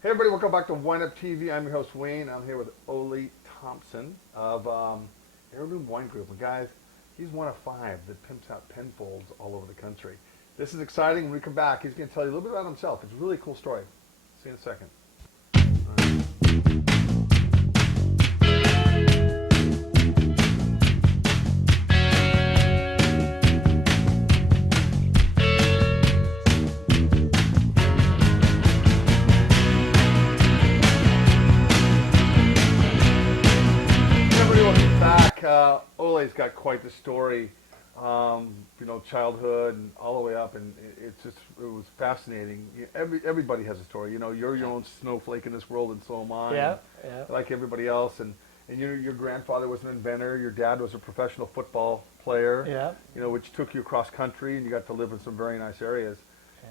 Hey everybody, welcome back to WineupTV. I'm your host Wayne. I'm here with Ole Thompson of Heirloom Wine Group. And guys, he's one of five that pimps out penfolds all over the country. This is exciting. When we come back, he's going to tell you a little bit about himself. It's a really cool story. See you in a second. Everybody, welcome back. Ole's got quite the story. Childhood and all the way up, and it was fascinating. Everybody has a story. You're your own snowflake in this world, and so am I. Yeah, yeah. Like everybody else, and your grandfather was an inventor. Your dad was a professional football player. Yeah. Which took you across country, and you got to live in some very nice areas.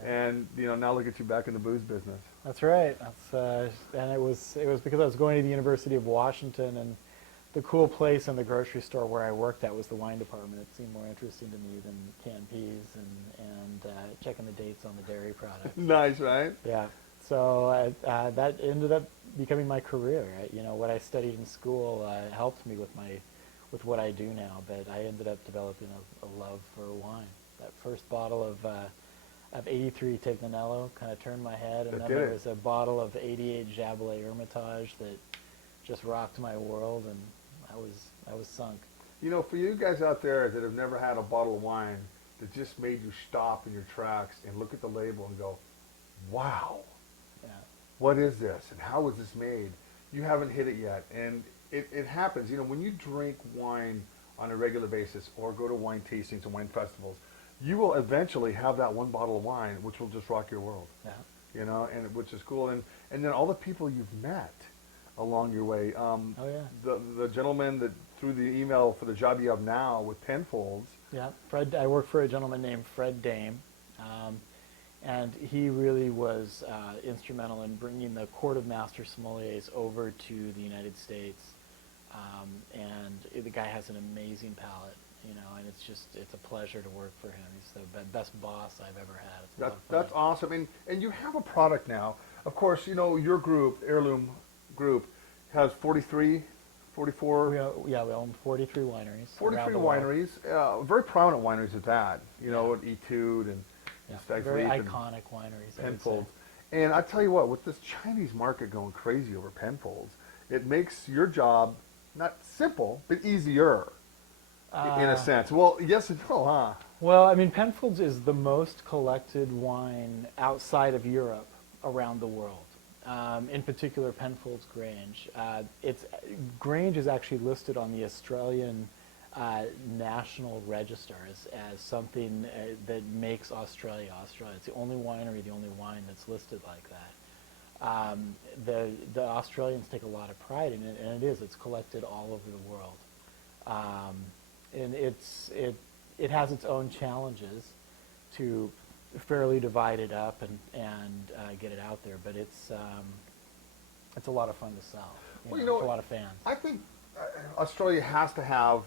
Yeah. And now look at you back in the booze business. That's right. And it was because I was going to the University of Washington, and the cool place in the grocery store where I worked at was the wine department. It seemed more interesting to me than canned peas and checking the dates on the dairy products. Nice, right? Yeah. So that ended up becoming my career. What I studied in school helped me with what I do now. But I ended up developing a love for wine. That first bottle of 83 Tignanello kind of turned my head, and then there was a bottle of 88 Jablay Hermitage that just rocked my world, and I was sunk. For you guys out there that have never had a bottle of wine that just made you stop in your tracks and look at the label and go, wow, Yeah. what is this and how was this made? You haven't hit it yet. And it happens. When you drink wine on a regular basis or go to wine tastings and wine festivals, you will eventually have that one bottle of wine which will just rock your world. Yeah. And which is cool. And then all the people you've met along your way. Oh yeah. The gentleman that threw the email for the job you have now with Penfolds. Yeah. Fred. I work for a gentleman named Fred Dame, and he really was instrumental in bringing the Court of Master Sommeliers over to the United States. And the guy has an amazing palate, and it's a pleasure to work for him. He's the best boss I've ever had. It's a lot of fun. That's awesome. And you have a product now. Of course, your group, Heirloom Group, has 43, 44. We own 43 wineries. 43 wineries, very prominent wineries at that. At Etude and Stagg, very iconic wineries. Penfolds. And I tell you what, with this Chinese market going crazy over Penfolds, it makes your job not simple but easier, in a sense. Well, yes and no, huh? Well, I mean, Penfolds is the most collected wine outside of Europe around the world. In particular, Penfolds Grange. Grange is actually listed on the Australian National Register as something that makes Australia Australia. It's the only winery, the only wine that's listed like that. The Australians take a lot of pride in it, and it's collected all over the world. And it has its own challenges to fairly divide it up and get it out there, but it's a lot of fun to sell. It's a lot of fans. I think Australia has to have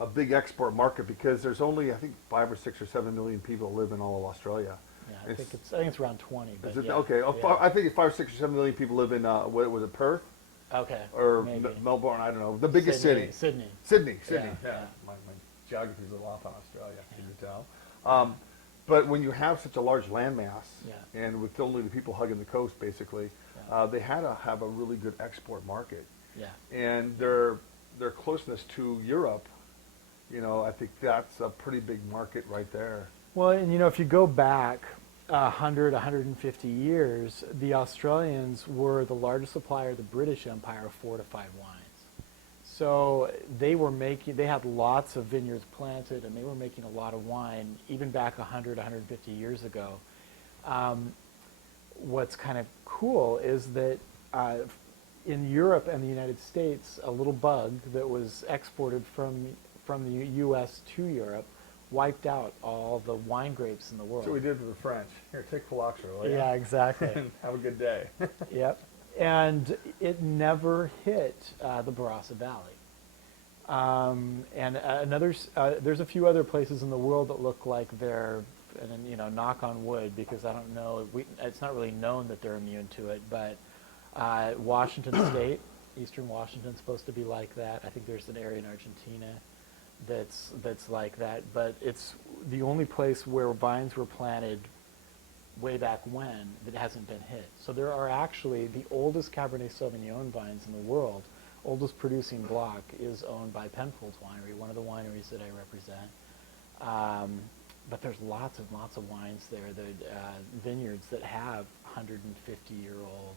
a big export market because there's only, I think, 5 or 6 or 7 million people live in all of Australia. Yeah, I think it's around 20. But is it? Yeah, Okay, yeah. I think 5 or 6 or 7 million people live in what was it, Perth? Okay. Or maybe. Melbourne? I don't know. The biggest city. Sydney. Sydney. Yeah. My geography's a little off on Australia, you can tell. But when you have such a large landmass, and with only the people hugging the coast, basically, they had to have a really good export market. Yeah. And their closeness to Europe, I think that's a pretty big market right there. Well, and if you go back 100, 150 years, the Australians were the largest supplier of the British Empire of fortified wines. So they had lots of vineyards planted, and they were making a lot of wine even back 100, 150 years ago. What's kind of cool is that in Europe and the United States, a little bug that was exported from the U.S. to Europe wiped out all the wine grapes in the world. That's what we did to the French. Here, take phylloxera, will you? Yeah, exactly. Have a good day. Yep. And it never hit the Barossa Valley. There's a few other places in the world that look like they're, and knock on wood, because I don't know, it's not really known that they're immune to it, but Washington State, Eastern Washington's supposed to be like that. I think there's an area in Argentina that's like that, but it's the only place where vines were planted way back when that hasn't been hit. So there are actually the oldest Cabernet Sauvignon vines in the world, oldest producing block is owned by Penfolds Winery, one of the wineries that I represent. But there's lots of wines there, vineyards that have 150-year-old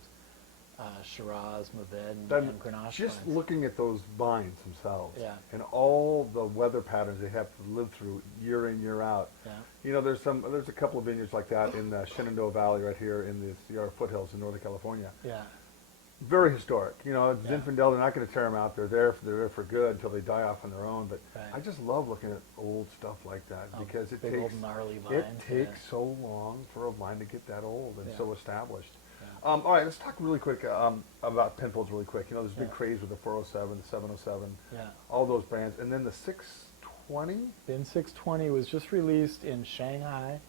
Shiraz, Mourvedre, and Grenache Just vines. looking at those vines themselves, Yeah. and all the weather patterns they have to live through year in, year out. Yeah. You know, there's a couple of vineyards like that in the Shenandoah Valley right here in the Sierra foothills in Northern California. Yeah. Very historic. You know, Yeah. Zinfandel, they're not going to tear them out. They're there for good until they die off on their own. But Right. I just love looking at old stuff like that because it big takes old gnarly vines. it takes so long for a vine to get that old and Yeah. so established. Yeah. All right, let's talk really quick about Penfolds really quick. You know, there's a big Yeah. craze with the 407, the 707, Yeah. all those brands. And then the 620? Bin 620 was just released in Shanghai.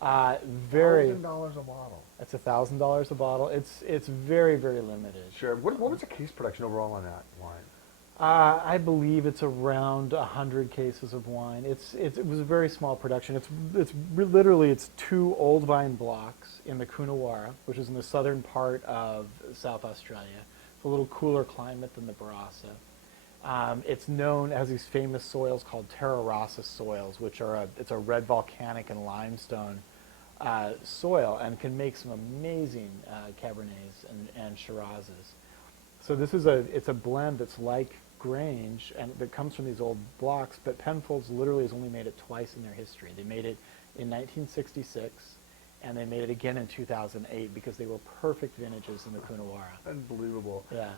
Very. $1,000 a bottle. It's $1,000 a bottle. It's very, very limited. Sure. What was the case production overall on that wine? I believe it's around 100 cases of wine. It was a very small production. Literally it's 2 old vine blocks in the Coonawarra, which is in the southern part of South Australia. It's a little cooler climate than the Barossa. It's known as these famous soils called Terra Rossa soils, which are it's a red volcanic and limestone soil, and can make some amazing Cabernets and Shirazes. So it's a blend that's like Grange, and that comes from these old blocks, but Penfolds literally has only made it twice in their history. They made it in 1966, and they made it again in 2008 because they were perfect vintages in the Coonawarra. Unbelievable. Yeah.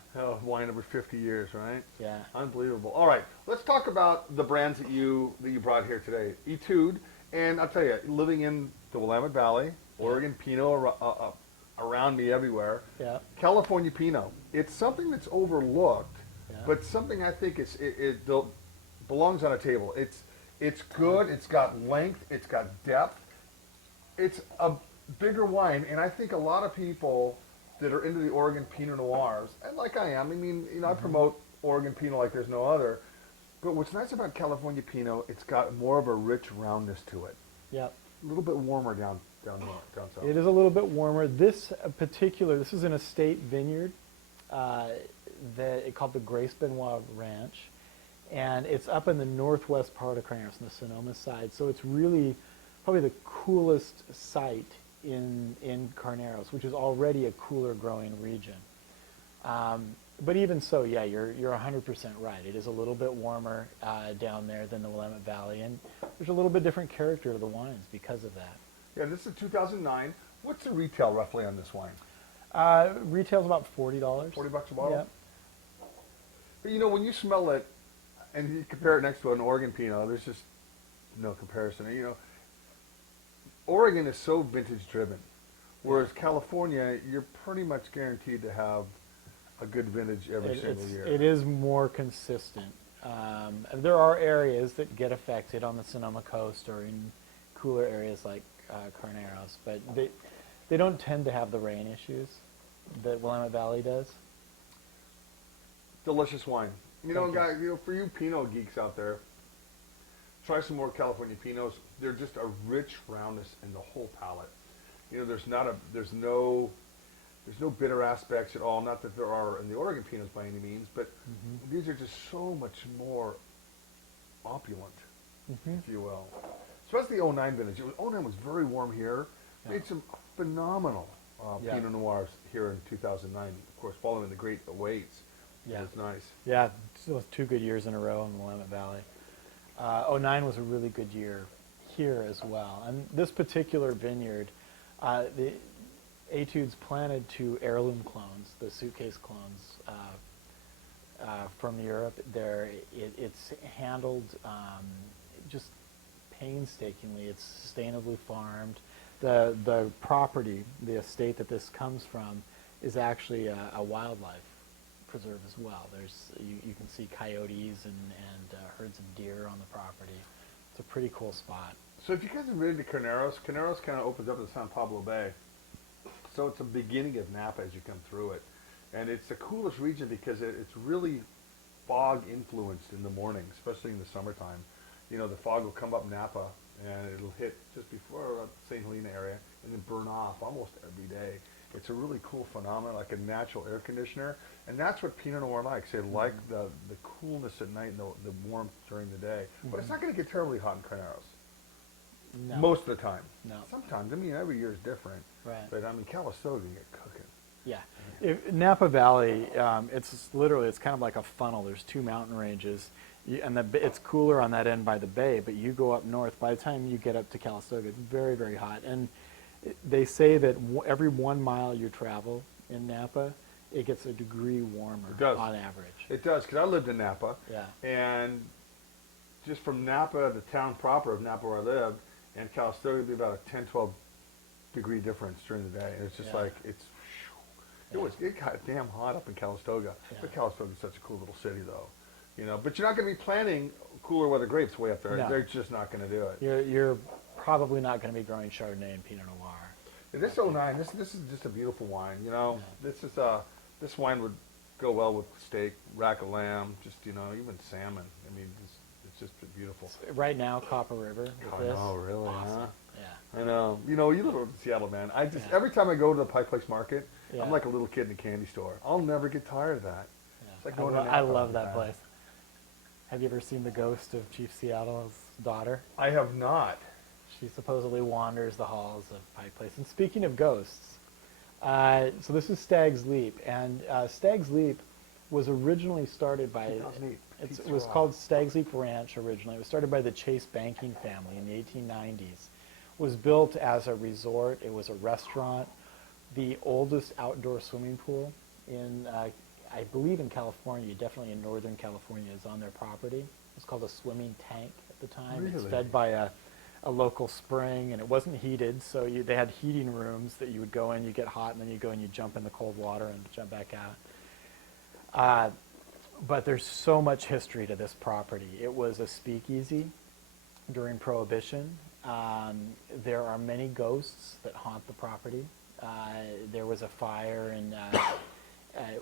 Wine over 50 years, right? Yeah. Unbelievable. All right, let's talk about the brands that you brought here today. Etude, and I'll tell you, living in the Willamette Valley, Oregon Pinot around me everywhere. Yeah. California Pinot. It's something that's overlooked, Yeah. but something I think it belongs on a table. It's good. It's got length. It's got depth. It's a bigger wine, and I think a lot of people that are into the Oregon Pinot Noirs, and like I am, I mean, you know, I promote Oregon Pinot like there's no other. But what's nice about California Pinot, it's got more of a rich roundness to it. Yeah. A little bit warmer down south. It is a little bit warmer. This is an estate vineyard called the Grace Benoit Ranch, and it's up in the northwest part of Carneros, on the Sonoma side. So it's really probably the coolest site in Carneros, which is already a cooler growing region. But even so, yeah, you're 100% right. It is a little bit warmer down there than the Willamette Valley, and there's a little bit different character to the wines because of that. Yeah, this is 2009. What's the retail roughly on this wine? Retail's about $40. $40 a bottle? Yeah. But you know, when you smell it and you compare it next to an Oregon Pinot, there's just no comparison. And, you know, Oregon is so vintage driven, whereas California, you're pretty much guaranteed to have a good vintage every single year. It is more consistent. There are areas that get affected on the Sonoma coast or in cooler areas like Carneros, but they don't tend to have the rain issues that Willamette Valley does. Delicious wine. You know, Thank you. guys, you know, for you Pinot geeks out there, try some more California Pinots. They're just a rich roundness in the whole palate. You know, there's no bitter aspects at all. Not that there are in the Oregon Pinots by any means, but these are just so much more opulent, if you will. Especially the 09 vintage. 09 was very warm here. Yeah. Made some phenomenal Yeah. Pinot Noirs here in 2009. Of course, following the great awaits. Yeah. It was nice. Yeah, those 2 good years in a row in the Willamette Valley. 09 was a really good year here as well. And this particular vineyard, the Etude's planted 2 heirloom clones, the suitcase clones from Europe. It's handled just painstakingly. It's sustainably farmed. The property, the estate that this comes from, is actually a wildlife preserve as well. You can see coyotes and herds of deer on the property. It's a pretty cool spot. So if you guys have been to Carneros kind of opens up to San Pablo Bay. So it's a beginning of Napa as you come through it. And it's the coolest region because it's really fog influenced in the morning, especially in the summertime. You know, the fog will come up Napa and it'll hit just before St. Helena area and then burn off almost every day. It's a really cool phenomenon, like a natural air conditioner. And that's what Pinot Noir likes. They like the coolness at night and the warmth during the day. But it's not going to get terribly hot in Carneros. No. Most of the time. No. Sometimes. I mean, every year is different. Right. But I mean, Calistoga, you get cooking. Yeah. Napa Valley, it's kind of like a funnel. There's two mountain ranges, and it's cooler on that end by the bay, but you go up north, by the time you get up to Calistoga, it's very, very hot. And they say that every 1 mile you travel in Napa, it gets a degree warmer on average. It does, because I lived in Napa. Yeah. And just from Napa, the town proper of Napa where I lived, and Calistoga would be about a 10, 12 degree difference during the day. And it's just like, it got damn hot up in Calistoga. Yeah. But Calistoga is such a cool little city, though. You know, but you're not going to be planting cooler weather grapes way up there. No. They're just not going to do it. You're probably not going to be growing Chardonnay and Pinot Noir. And this 09, this is just a beautiful wine. You know, this wine would go well with steak, rack of lamb, just even salmon. I mean, it's just beautiful. Right now, Copper River. Oh, really? Awesome. Huh? Yeah. I know. You live in Seattle, man. Every time I go to the Pike Place Market, Yeah. I'm like a little kid in a candy store. I'll never get tired of that. Yeah. It's like going to I Napa love all that the place. Have you ever seen the ghost of Chief Seattle's daughter? I have not. She supposedly wanders the halls of Pike Place. And speaking of ghosts, so this is Stagg's Leap, and Stagg's Leap was originally started by. 2008. It was called Stagg's Leap Ranch originally. It was started by the Chase banking family in the 1890s. It was built as a resort. It was a restaurant. The oldest outdoor swimming pool in, I believe in California, definitely in Northern California, is on their property. It's called a swimming tank at the time. It's Really? fed by a local spring, and it wasn't heated, so they had heating rooms that you would go in, you get hot, and then you go and you jump in the cold water and jump back out. But there's so much history to this property. It was a speakeasy during Prohibition. There are many ghosts that haunt the property. There was a fire, and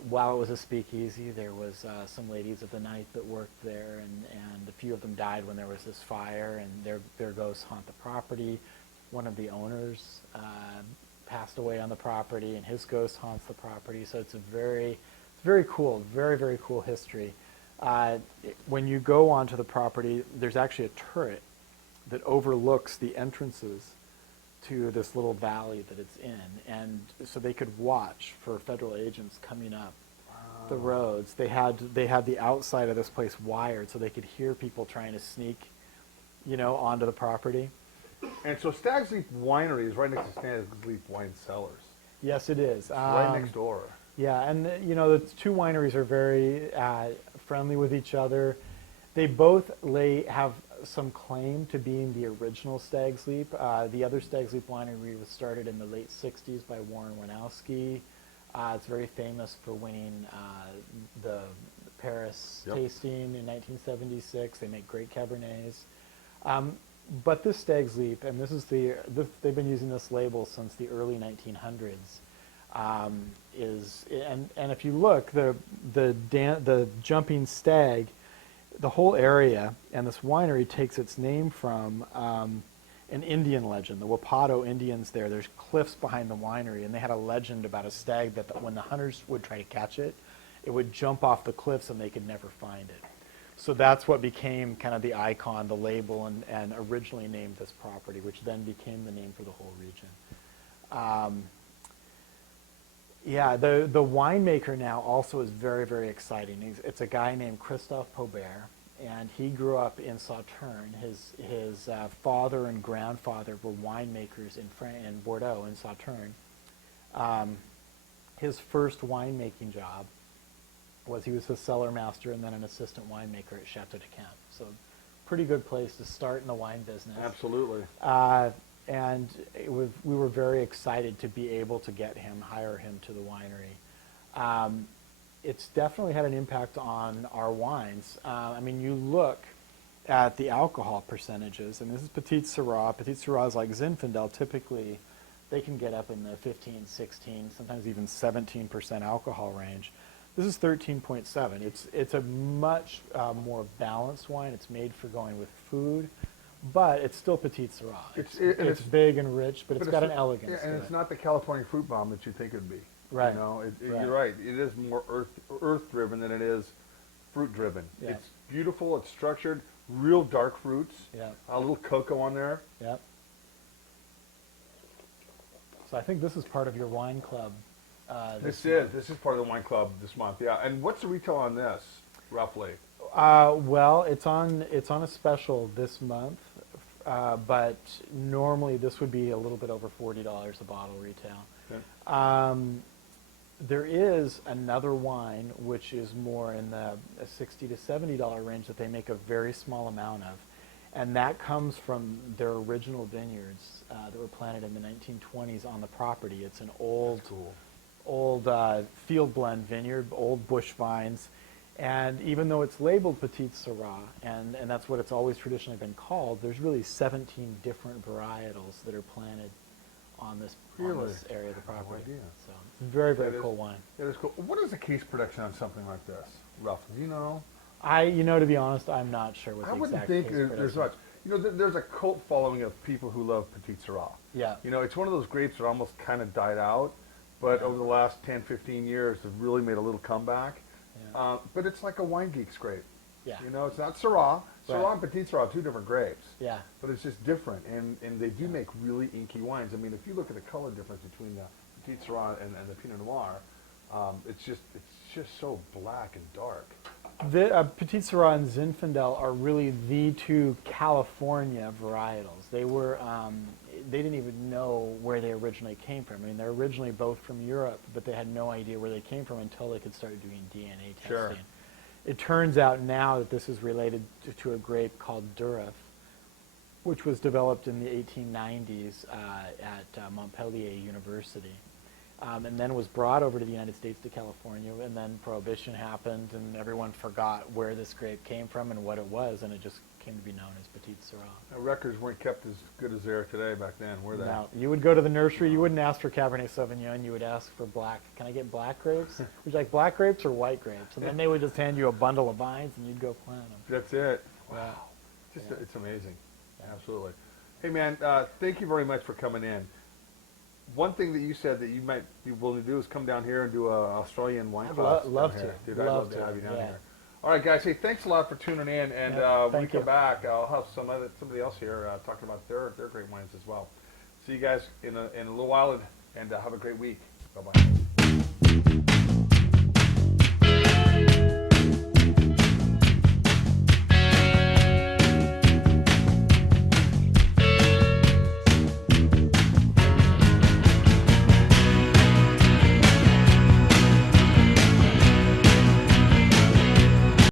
while it was a speakeasy, there was some ladies of the night that worked there, and a few of them died when there was this fire, and their ghosts haunt the property. One of the owners passed away on the property, and his ghost haunts the property. So it's very cool, very, very cool history. When you go onto the property, there's actually a turret that overlooks the entrances to this little valley that it's in, and so they could watch for federal agents coming up the roads. They had the outside of this place wired so they could hear people trying to sneak, onto the property. And so Stagg's Leap Winery is right next to Stagg's Leap Wine Cellars. Yes, it is. It's right next door. Yeah, and the two wineries are very friendly with each other. They both have some claim to being the original Stagg's Leap. The other Stagg's Leap winery was started in the late 60s by Warren Winowski. It's very famous for winning the Paris tasting in 1976. They make great Cabernets. But this Stagg's Leap, and they've been using this label since the early 1900s. And if you look, the jumping stag, the whole area, and this winery takes its name from an Indian legend. The Wapato Indians there's cliffs behind the winery, and they had a legend about a stag that when the hunters would try to catch it, it would jump off the cliffs and they could never find it. So that's what became kind of the icon, the label, and originally named this property, which then became the name for the whole region. The winemaker now also is very, very exciting. It's a guy named Christophe Paubert, and he grew up in Sauternes. His father and grandfather were winemakers in Bordeaux, in Sauternes. His first winemaking job was he was a cellar master and then an assistant winemaker at Chateau de Camp. So pretty good place to start in the wine business. Absolutely. And we were very excited to be able to hire him to the winery. It's definitely had an impact on our wines. You look at the alcohol percentages, and this is Petite Syrah. Petite Syrah is like Zinfandel, typically they can get up in the 15, 16, sometimes even 17% alcohol range. This is 13.7. It's a much more balanced wine. It's made for going with food, but it's still Petite Sirah. It's big and rich, but it's got an elegance. Yeah, and to it's it. not the California fruit bomb that you think it would be. Right. You know, Right. You're right. It is more earth driven than it is fruit driven. Yeah. It's beautiful. It's structured. Real dark fruits. Yeah. A little cocoa on there. Yep. So I think this is part of your wine club. This is part of the wine club this month. Yeah. And what's the retail on this, roughly? Well, it's on a special this month, but normally this would be a little bit over $40 a bottle retail. Okay. There is another wine which is more in the $60 to $70 range that they make a very small amount of, and that comes from their original vineyards that were planted in the 1920s on the property. It's an old, field blend vineyard, old bush vines, and even though it's labeled Petite Sirah, and that's what it's always traditionally been called, there's really 17 different varietals that are planted on this area of the property. No idea. So it's very, very cool wine. It is cool. What is the case production on something like this, roughly? Do you know? To be honest, I'm not sure what the I wouldn't exact think case there's production much. There's a cult following of people who love Petite Sirah. Yeah. It's one of those grapes that almost kind of died out, but Yeah. over the last 10, 15 years have really made a little comeback. Yeah. But it's like a wine geek's grape. Yeah. It's not Syrah. Syrah Right. and Petite Sirah are two different grapes. Yeah. But it's just different, and they do make really inky wines. I mean, if you look at the color difference between the Petite Sirah and the Pinot Noir, it's just so black and dark. The Petite Sirah and Zinfandel are really the two California varietals. They were, they didn't even know where they originally came from. I mean, they're originally both from Europe, but they had no idea where they came from until they could start doing DNA testing. Sure. It turns out now that this is related to a grape called Durif, which was developed in the 1890s at Montpellier University. And then was brought over to the United States to California, and then Prohibition happened, and everyone forgot where this grape came from and what it was, and it just came to be known as Petite Sirah. Now, records weren't kept as good as they are today back then, were they? Now, you would go to the nursery, you wouldn't ask for Cabernet Sauvignon, you would ask for black. Can I get black grapes? Would you like black grapes or white grapes? And then they would just hand you a bundle of vines, and you'd go plant them. That's it. Yeah. It's amazing. Absolutely. Hey, man, thank you very much for coming in. One thing that you said that you might be willing to do is come down here and do an Australian wine class. Love down to. here. Dude, I'd love to have you down yeah. here. All right, guys. Hey, thanks a lot for tuning in. And when we come back, I'll have somebody else here talking about their great wines as well. See you guys in a little while, and have a great week. Bye-bye.